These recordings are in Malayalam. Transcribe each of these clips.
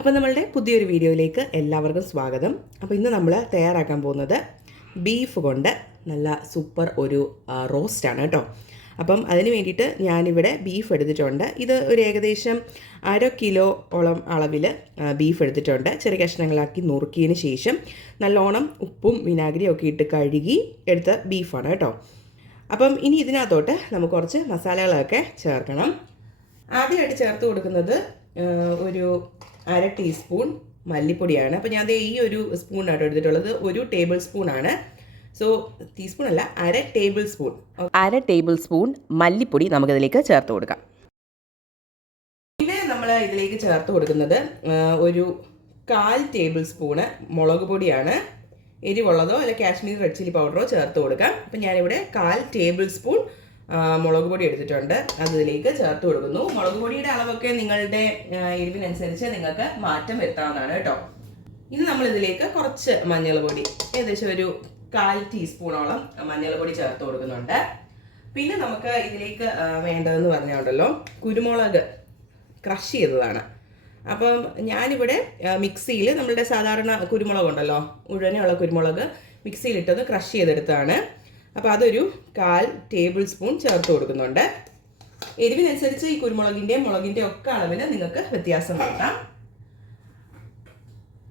അപ്പോൾ നമ്മളുടെ പുതിയൊരു വീഡിയോയിലേക്ക് എല്ലാവർക്കും സ്വാഗതം. അപ്പോൾ ഇന്ന് നമ്മൾ തയ്യാറാക്കാൻ പോകുന്നത് ബീഫ് കൊണ്ട് നല്ല സൂപ്പർ ഒരു റോസ്റ്റാണ് കേട്ടോ. അപ്പം അതിന് വേണ്ടിയിട്ട് ഞാനിവിടെ ബീഫ് എടുത്തിട്ടുണ്ട്. ഇത് ഒരു ഏകദേശം അര കിലോ ഓളം അളവിൽ ബീഫ് എടുത്തിട്ടുണ്ട്. ചെറിയ കഷ്ണങ്ങളാക്കി നുറുക്കിയതിന് ശേഷം നല്ലോണം ഉപ്പും വിനാഗിരിയും ഒക്കെ ഇട്ട് കഴുകി എടുത്ത ബീഫാണ് കേട്ടോ. അപ്പം ഇനി ഇതിനകത്തോട്ട് നമുക്ക് കുറച്ച് മസാലകളൊക്കെ ചേർക്കണം. ആദ്യമായിട്ട് ചേർത്ത് കൊടുക്കുന്നത് ഒരു അര ടീസ്പൂൺ മല്ലിപ്പൊടിയാണ്. അപ്പോൾ ഞാൻ അത് ഈ ഒരു സ്പൂണാണ് എടുത്തിട്ടുള്ളത്. ഒരു ടേബിൾ സ്പൂണാണ് സോ ടീസ്പൂൺ അല്ല അര ടേബിൾ സ്പൂൺ അര ടേബിൾ സ്പൂൺ മല്ലിപ്പൊടി നമുക്കതിലേക്ക് ചേർത്ത് കൊടുക്കാം. പിന്നെ നമ്മൾ ഇതിലേക്ക് ചേർത്ത് കൊടുക്കുന്നത് ഒരു കാൽ ടേബിൾ സ്പൂണ് മുളക് പൊടിയാണ്. എരിവുള്ളതോ അല്ലെങ്കിൽ കാശ്മീർ റെഡ് ചില്ലി പൗഡറോ ചേർത്ത് കൊടുക്കാം. അപ്പം ഞാനിവിടെ കാൽ ടേബിൾ സ്പൂൺ മുളക് പൊടി എടുത്തിട്ടുണ്ട്. അതിലേക്ക് ചേർത്ത് കൊടുക്കുന്നു. മുളക് പൊടിയുടെ അളവൊക്കെ നിങ്ങളുടെ എരിവിനനുസരിച്ച് നിങ്ങൾക്ക് മാറ്റം വരുത്താവുന്നതാണ് കേട്ടോ. ഇനി നമ്മൾ ഇതിലേക്ക് കുറച്ച് മഞ്ഞൾ പൊടി ഏകദേശം ഒരു കാൽ ടീസ്പൂണോളം മഞ്ഞൾ പൊടി ചേർത്ത് കൊടുക്കുന്നുണ്ട്. പിന്നെ നമുക്ക് ഇതിലേക്ക് വേണ്ടതെന്ന് പറഞ്ഞുണ്ടല്ലോ കുരുമുളക് ക്രഷ് ചെയ്തതാണ്. അപ്പം ഞാനിവിടെ മിക്സിയിൽ നമ്മളുടെ സാധാരണ കുരുമുളക് ഉണ്ടല്ലോ ഉടനെയുള്ള കുരുമുളക് മിക്സിയിലിട്ടൊന്ന് ക്രഷ് ചെയ്തെടുത്തതാണ്. അപ്പോൾ അതൊരു കാൽ ടേബിൾ സ്പൂൺ ചേർത്ത് കൊടുക്കുന്നുണ്ട്. എരിവിനനുസരിച്ച് ഈ കുരുമുളകിന്റെയും മുളകിന്റെയും ഒക്കെ അളവിന് നിങ്ങൾക്ക് വ്യത്യാസം വരുത്താം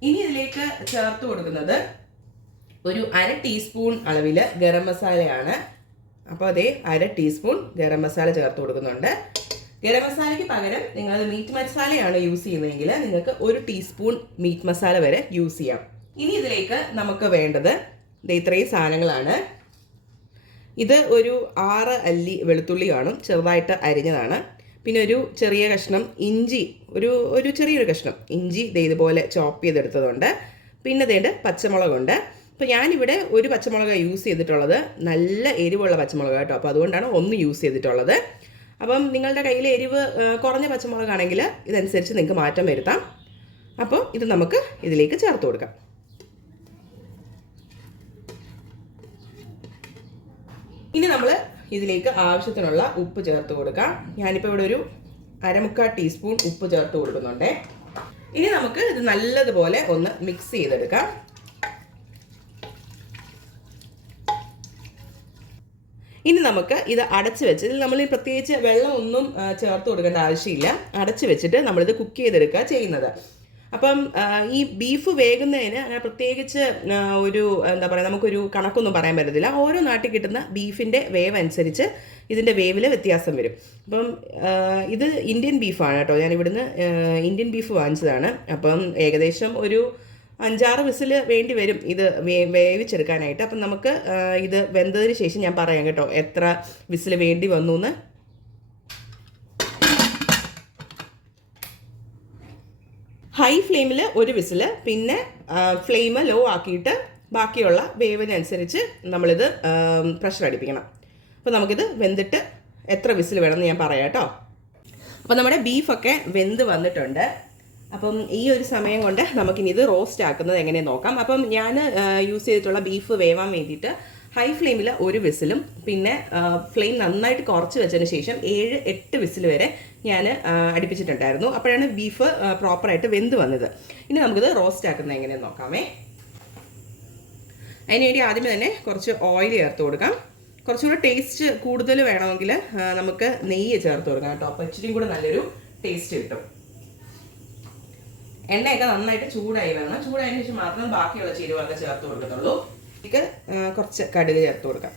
ഇനി ഇതിലേക്ക് ചേർത്ത് കൊടുക്കുന്നത് ഒരു അര ടീസ്പൂൺ അളവിൽ ഗരം മസാലയാണ്. അപ്പോൾ അതേ അര ടീസ്പൂൺ ഗരം മസാല ചേർത്ത് കൊടുക്കുന്നുണ്ട്. ഗരം മസാലയ്ക്ക് പകരം നിങ്ങൾ മീറ്റ് മസാലയാണ് യൂസ് ചെയ്യുന്നതെങ്കിൽ നിങ്ങൾക്ക് ഒരു ടീസ്പൂൺ മീറ്റ് മസാല വരെ യൂസ് ചെയ്യാം. ഇനി ഇതിലേക്ക് നമുക്ക് വേണ്ടത് ഇത്രയും സാധനങ്ങളാണ്. ഇത് ഒരു ആറ് അല്ലി വെളുത്തുള്ളിയാണ് ചെറുതായിട്ട് അരിഞ്ഞതാണ്. പിന്നെ ഒരു ചെറിയ കഷ്ണം ഇഞ്ചി ഒരു ഒരു ചെറിയൊരു കഷ്ണം ഇഞ്ചി ദേ ഇതുപോലെ ചോപ്പ് ചെയ്തെടുത്തതുണ്ട്. പിന്നെ ഇതേണ്ട് പച്ചമുളകുണ്ട്. അപ്പോൾ ഞാനിവിടെ ഒരു പച്ചമുളക് യൂസ് ചെയ്തിട്ടുള്ളത്. നല്ല എരിവുള്ള പച്ചമുളക് കേട്ടോ. അപ്പോൾ അതുകൊണ്ടാണ് ഒന്ന് യൂസ് ചെയ്തിട്ടുള്ളത്. അപ്പം നിങ്ങളുടെ കയ്യിൽ എരിവ് കുറഞ്ഞ പച്ചമുളകാണെങ്കിൽ ഇതനുസരിച്ച് നിങ്ങൾക്ക് മാറ്റം വരുത്താം. അപ്പോൾ ഇത് നമുക്ക് ഇതിലേക്ക് ചേർത്ത് കൊടുക്കാം. ഇനി നമ്മൾ ഇതിലേക്ക് ആവശ്യത്തിനുള്ള ഉപ്പ് ചേർത്ത് കൊടുക്കാം. ഞാനിപ്പോൾ ഇവിടെ ഒരു അരമുക്കാൽ ടീസ്പൂൺ ഉപ്പ് ചേർത്ത് കൊടുക്കുന്നുണ്ട്. ഇനി നമുക്ക് ഇത് നല്ലതുപോലെ ഒന്ന് മിക്സ് ചെയ്തെടുക്കാം. ഇനി നമുക്ക് ഇത് അടച്ച് വെച്ച് ഇതിൽ നമ്മൾ പ്രത്യേകിച്ച് വെള്ളം ഒന്നും ചേർത്ത് കൊടുക്കേണ്ട ആവശ്യമില്ല. അടച്ച് വെച്ചിട്ട് നമ്മളിത് കുക്ക് ചെയ്തെടുക്കുക ചെയ്യുന്നത്. അപ്പം ഈ ബീഫ് വേകുന്നതിന് അങ്ങനെ പ്രത്യേകിച്ച് ഒരു എന്താ പറയുക നമുക്കൊരു കണക്കൊന്നും പറയാൻ പറ്റത്തില്ല. ഓരോ നാട്ടിൽ കിട്ടുന്ന ബീഫിന്റെ വേവ് അനുസരിച്ച് ഇതിന്റെ വേവിൽ വ്യത്യാസം വരും. അപ്പം ഇത് ഇന്ത്യൻ ബീഫാണ് കേട്ടോ. ഞാൻ ഇവിടുന്ന് ഇന്ത്യൻ ബീഫ് വാങ്ങിച്ചതാണ്. അപ്പം ഏകദേശം ഒരു അഞ്ചാറ് വിസിൽ വേണ്ടി വരും ഇത് വേവിച്ചെടുക്കാനായിട്ട്. അപ്പം നമുക്ക് ഇത് വെന്തതിന് ശേഷം ഞാൻ പറയാം കേട്ടോ എത്ര വിസിൽ വേണ്ടി വന്നു എന്ന്. ഹൈ ഫ്ലെയിമിൽ ഒരു വിസിൽ പിന്നെ ഫ്ലെയിം ലോ ആക്കിയിട്ട് ബാക്കിയുള്ള വേവിനനുസരിച്ച് നമ്മളിത് പ്രഷർ അടിപ്പിക്കണം. അപ്പോൾ നമുക്കിത് വെന്തിട്ട് എത്ര വിസിൽ വേണമെന്ന് ഞാൻ പറയാം കേട്ടോ. അപ്പോൾ നമ്മുടെ ബീഫൊക്കെ വെന്ത് വന്നിട്ടുണ്ട്. അപ്പം ഈ ഒരു സമയം കൊണ്ട് നമുക്കിനി ഇത് റോസ്റ്റ് ആക്കുന്നത് എങ്ങനെ നോക്കാം. അപ്പം ഞാൻ യൂസ് ചെയ്തിട്ടുള്ള ബീഫ് വേവാൻ വേണ്ടിയിട്ട് ഹൈ ഫ്ലെയിമിൽ ഒരു വിസിലും പിന്നെ ഫ്ലെയിം നന്നായിട്ട് കുറച്ച് വെച്ചതിന് ശേഷം ഏഴ് എട്ട് വിസിൽ വരെ ഞാൻ അടുപ്പിച്ചിട്ടുണ്ടായിരുന്നു. അപ്പോഴാണ് ബീഫ് പ്രോപ്പറായിട്ട് വെന്ത് വന്നത്. ഇനി നമുക്കിത് റോസ്റ്റ് ആക്കുന്നത് എങ്ങനെയെന്ന് നോക്കാമേ. അതിന് വേണ്ടി ആദ്യമേ തന്നെ കുറച്ച് ഓയിൽ ചേർത്ത് കൊടുക്കാം. കുറച്ചുകൂടെ ടേസ്റ്റ് കൂടുതൽ വേണമെങ്കിൽ നമുക്ക് നെയ്യ് ചേർത്ത് കൊടുക്കാം കേട്ടോ. അപ്പോൾ ഇച്ചിരിയും കൂടെ നല്ലൊരു ടേസ്റ്റ് കിട്ടും. എണ്ണയൊക്കെ നന്നായിട്ട് ചൂടായി വേണം ചൂടായതിനു ശേഷം മാത്രം ബാക്കിയുള്ള ചേരുവൊക്കെ ചേർത്ത് കൊടുക്കത്തുള്ളൂ. ഇതിലേക്ക് കുറച്ച് കടുക് ചേർത്ത് കൊടുക്കാം.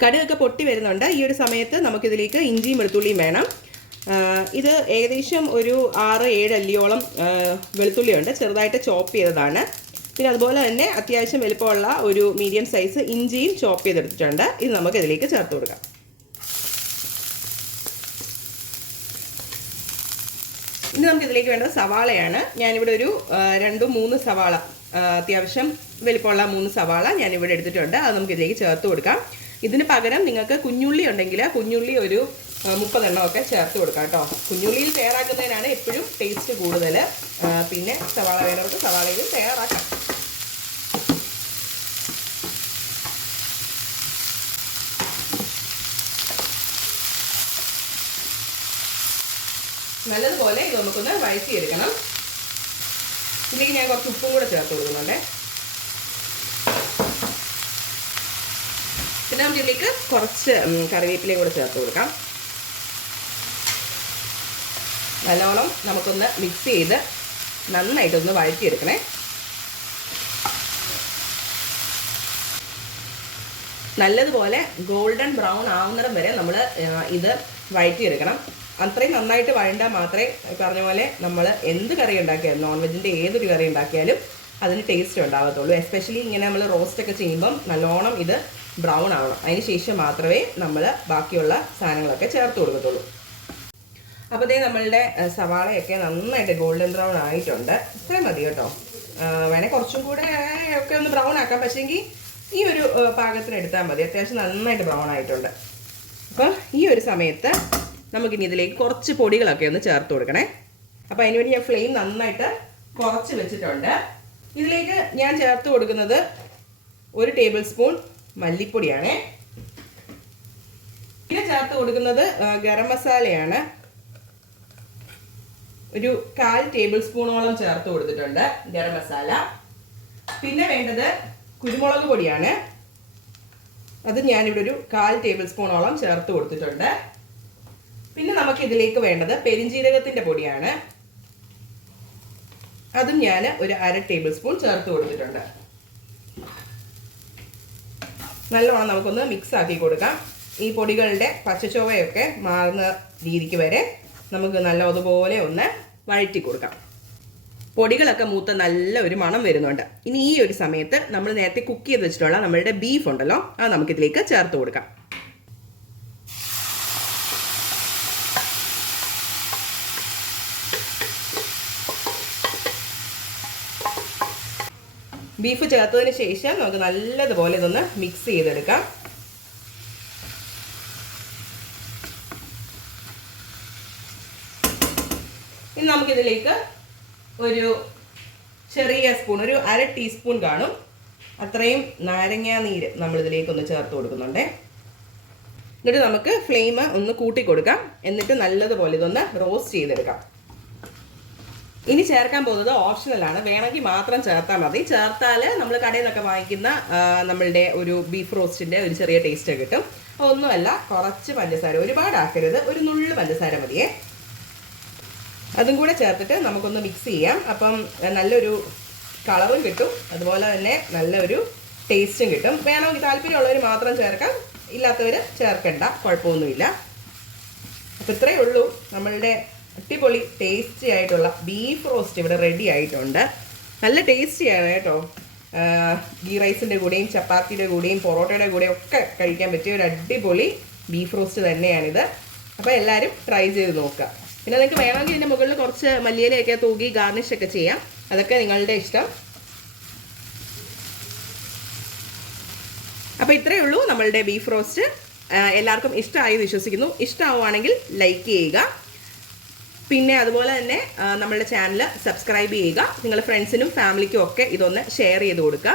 കടുകൊക്കെ പൊട്ടി വരുന്നുണ്ട്. ഈ ഒരു സമയത്ത് നമുക്കിതിലേക്ക് ഇഞ്ചിയും വെളുത്തുള്ളിയും വേണം. ഇത് ഏകദേശം ഒരു ആറ് ഏഴ് അല്ലിയോളം വെളുത്തുള്ളിയുണ്ട്. ചെറുതായിട്ട് ചോപ്പ് ചെയ്തതാണ്. പിന്നെ അതുപോലെ തന്നെ അത്യാവശ്യം വലുപ്പമുള്ള ഒരു മീഡിയം സൈസ് ഇഞ്ചിയും ചോപ്പ് ചെയ്തെടുത്തിട്ടുണ്ട്. ഇത് നമുക്ക് ഇതിലേക്ക് ചേർത്ത് കൊടുക്കാം. ഇനി നമുക്ക് ഇതിലേക്ക് വേണ്ടത് സവാളയാണ്. ഞാനിവിടെ ഒരു രണ്ടും മൂന്ന് സവാള അത്യാവശ്യം വലിപ്പമുള്ള മൂന്ന് സവാള ഞാനിവിടെ എടുത്തിട്ടുണ്ട്. അത് നമുക്ക് ഇതിലേക്ക് ചേർത്ത് കൊടുക്കാം. ഇതിന് പകരം നിങ്ങൾക്ക് കുഞ്ഞുള്ളി ഉണ്ടെങ്കിൽ കുഞ്ഞുള്ളി ഒരു മുപ്പതെണ്ണമൊക്കെ ചേർത്ത് കൊടുക്കാം കേട്ടോ. കുഞ്ഞുള്ളിയിൽ തയ്യാറാക്കുന്നതിനാണ് എപ്പോഴും ടേസ്റ്റ് കൂടുതൽ പിന്നെ സവാള വേണവർക്ക് സവാളയിൽ തയ്യാറാക്കാം. നല്ലതുപോലെ ഇത് നമുക്കൊന്ന് വഴറ്റിയെടുക്കണം. ഇതിലേക്ക് ഞാൻ കുറച്ച് ഉപ്പും കൂടെ ചേർത്ത് കൊടുക്കുന്നുണ്ട്. പിന്നെ നമുക്ക് ഇതിലേക്ക് കുറച്ച് കറിവേപ്പിലയും കൂടെ ചേർത്ത് കൊടുക്കാം. നല്ലോണം നമുക്കൊന്ന് മിക്സ് ചെയ്ത് നന്നായിട്ടൊന്ന് വഴറ്റിയെടുക്കണേ. നല്ലതുപോലെ ഗോൾഡൻ ബ്രൗൺ ആവുന്നിടം വരെ നമ്മൾ ഇത് വഴറ്റിയെടുക്കണം. അത്രയും നന്നായിട്ട് വഴണ്ടാൽ മാത്രമേ പറഞ്ഞ പോലെ നമ്മൾ എന്ത് കറി ഉണ്ടാക്കിയാലും നോൺ വെജിന്റെ ഏതൊരു കറി ഉണ്ടാക്കിയാലും അതിന് ടേസ്റ്റ് ഉണ്ടാകത്തുള്ളൂ എസ്പെഷ്യലി ഇങ്ങനെ നമ്മൾ റോസ്റ്റ് ഒക്കെ ചെയ്യുമ്പം നല്ലോണം ഇത് ബ്രൗൺ ആവണം. അതിന് ശേഷം മാത്രമേ നമ്മൾ ബാക്കിയുള്ള സാധനങ്ങളൊക്കെ ചേർത്ത് കൊടുക്കത്തുള്ളൂ. അപ്പോൾ ഇതേ നമ്മളുടെ സവാളയൊക്കെ നന്നായിട്ട് ഗോൾഡൻ ബ്രൗൺ ആയിട്ടുണ്ട്. ഇത്രയും മതി കേട്ടോ. വേണേൽ കുറച്ചും കൂടെ ഒക്കെ ഒന്ന് ബ്രൗൺ ആക്കാം. പക്ഷേങ്കിൽ ഈ ഒരു പാകത്തിന് എടുത്താൽ മതി. അത്യാവശ്യം നന്നായിട്ട് ബ്രൗൺ ആയിട്ടുണ്ട്. അപ്പോൾ ഈ ഒരു സമയത്ത് നമുക്കിനി ഇതിലേക്ക് കുറച്ച് പൊടികളൊക്കെ ഒന്ന് ചേർത്ത് കൊടുക്കണേ. അപ്പോൾ അതിനുവേണ്ടി ഞാൻ ഫ്ലെയിം നന്നായിട്ട് കുറച്ച് വെച്ചിട്ടുണ്ട്. ഇതിലേക്ക് ഞാൻ ചേർത്ത് കൊടുക്കുന്നത് ഒരു ടേബിൾ സ്പൂൺ മല്ലിപ്പൊടിയാണേ. പിന്നെ ചേർത്ത് കൊടുക്കുന്നത് ഗരം മസാലയാണ്. ഒരു കാൽ ടേബിൾ സ്പൂണോളം ചേർത്ത് കൊടുത്തിട്ടുണ്ട് ഗരം മസാല. പിന്നെ വേണ്ടത് കുരുമുളക് പൊടിയാണ്. അത് ഞാനിവിടെ ഒരു കാൽ ടേബിൾ സ്പൂണോളം ചേർത്ത് കൊടുത്തിട്ടുണ്ട്. പിന്നെ നമുക്ക് ഇതിലേക്ക് വേണ്ടത് പെരിഞ്ജീരകത്തിന്റെ പൊടിയാണ്. അതും ഞാൻ ഒരു അര ടേബിൾ സ്പൂൺ ചേർത്ത് കൊടുത്തിട്ടുണ്ട്. നല്ലോണം നമുക്കൊന്ന് മിക്സ് ആക്കി കൊടുക്കാം. ഈ പൊടികളുടെ പച്ചച്ചോവയൊക്കെ മാറുന്ന രീതിക്ക് വരെ നമുക്ക് നല്ല അതുപോലെ ഒന്ന് വഴറ്റി കൊടുക്കാം. പൊടികളൊക്കെ മൂത്ത നല്ല ഒരു മണം വരുന്നുണ്ട്. ഇനി ഈ ഒരു സമയത്ത് നമ്മൾ നേരത്തെ കുക്ക് ചെയ്ത് വെച്ചിട്ടുള്ള നമ്മളുടെ ബീഫ് ഉണ്ടല്ലോ അത് നമുക്കിതിലേക്ക് ചേർത്ത് കൊടുക്കാം. ബീഫ് ചേർത്തതിന് ശേഷം നമുക്ക് നല്ലതുപോലെ ഇതൊന്ന് മിക്സ് ചെയ്തെടുക്കാം. ഇനി നമുക്കിതിലേക്ക് ഒരു ചെറിയ സ്പൂൺ ഒരു അര ടീസ്പൂൺ കാണും. അത്രയും നാരങ്ങാ നീര് നമ്മളിതിലേക്ക് ഒന്ന് ചേർത്ത് കൊടുക്കുന്നുണ്ടേ. എന്നിട്ട് നമുക്ക് ഫ്ലെയിം ഒന്ന് കൂട്ടി കൊടുക്കാം എന്നിട്ട് നല്ലതുപോലെ ഇതൊന്ന് റോസ്റ്റ് ചെയ്തെടുക്കാം. ഇനി ചേർക്കാൻ പോകുന്നത് ഓപ്ഷണലാണ് വേണമെങ്കിൽ മാത്രം ചേർത്താൽ മതി. ചേർത്താൽ നമ്മൾ കടയിൽ നിന്നൊക്കെ വാങ്ങിക്കുന്ന നമ്മളുടെ ഒരു ബീഫ് റോസ്റ്റിന്റെ ഒരു ചെറിയ ടേസ്റ്റ് കിട്ടും. ഒന്നുമല്ല കുറച്ച് പഞ്ചസാര. ഒരുപാട് ആക്കരുത് ഒരു നുള്ള് പഞ്ചസാര മതിയേ. അതും കൂടെ ചേർത്തിട്ട് നമുക്കൊന്ന് മിക്സ് ചെയ്യാം. അപ്പം നല്ലൊരു കളറും കിട്ടും. അതുപോലെ തന്നെ നല്ലൊരു ടേസ്റ്റും കിട്ടും. വേണമെങ്കിൽ താല്പര്യമുള്ളവർ മാത്രം ചേർക്കാം. ഇല്ലാത്തവർ ചേർക്കണ്ട. കുഴപ്പമൊന്നുമില്ല. അപ്പം ഇത്രയേ ഉള്ളൂ നമ്മളുടെ അടിപൊളി ടേസ്റ്റി ആയിട്ടുള്ള ബീഫ് റോസ്റ്റ് ഇവിടെ റെഡി ആയിട്ടുണ്ട്. നല്ല ടേസ്റ്റിയാണ് കേട്ടോ. ഗീ റൈസിന്റെ കൂടെയും ചപ്പാത്തിയുടെ കൂടെയും പൊറോട്ടയുടെ കൂടെയും ഒക്കെ കഴിക്കാൻ പറ്റിയ ഒരു അടിപൊളി ബീഫ് റോസ്റ്റ് തന്നെയാണിത്. അപ്പോൾ എല്ലാവരും ട്രൈ ചെയ്ത് നോക്കുക. പിന്നെ നിങ്ങൾക്ക് വേണമെങ്കിൽ ഇതിന്റെ മുകളിൽ കുറച്ച് മല്ലിയിലയൊക്കെ തൂകി ഗാർണിഷ് ഒക്കെ ചെയ്യാം. അതൊക്കെ നിങ്ങളുടെ ഇഷ്ടം. അപ്പോൾ ഇത്രയേ ഉള്ളൂ നമ്മളുടെ ബീഫ് റോസ്റ്റ് എല്ലാവർക്കും ഇഷ്ടമായി വിശ്വസിക്കുന്നു. ഇഷ്ടമാവുകയാണെങ്കിൽ ലൈക്ക് ചെയ്യുക. പിന്നെ അതുപോലെ തന്നെ നമ്മളുടെ ചാനൽ സബ്സ്ക്രൈബ് ചെയ്യുക. നിങ്ങളുടെ ഫ്രണ്ട്സിനും ഫാമിലിക്കും ഒക്കെ ഇതൊന്ന് ഷെയർ ചെയ്ത് കൊടുക്കുക.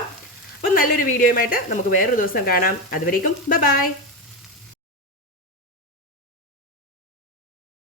അപ്പം നല്ലൊരു വീഡിയോയുമായിട്ട് നമുക്ക് വേറൊരു ദിവസം കാണാം. അതുവരേക്കും ബൈ ബൈ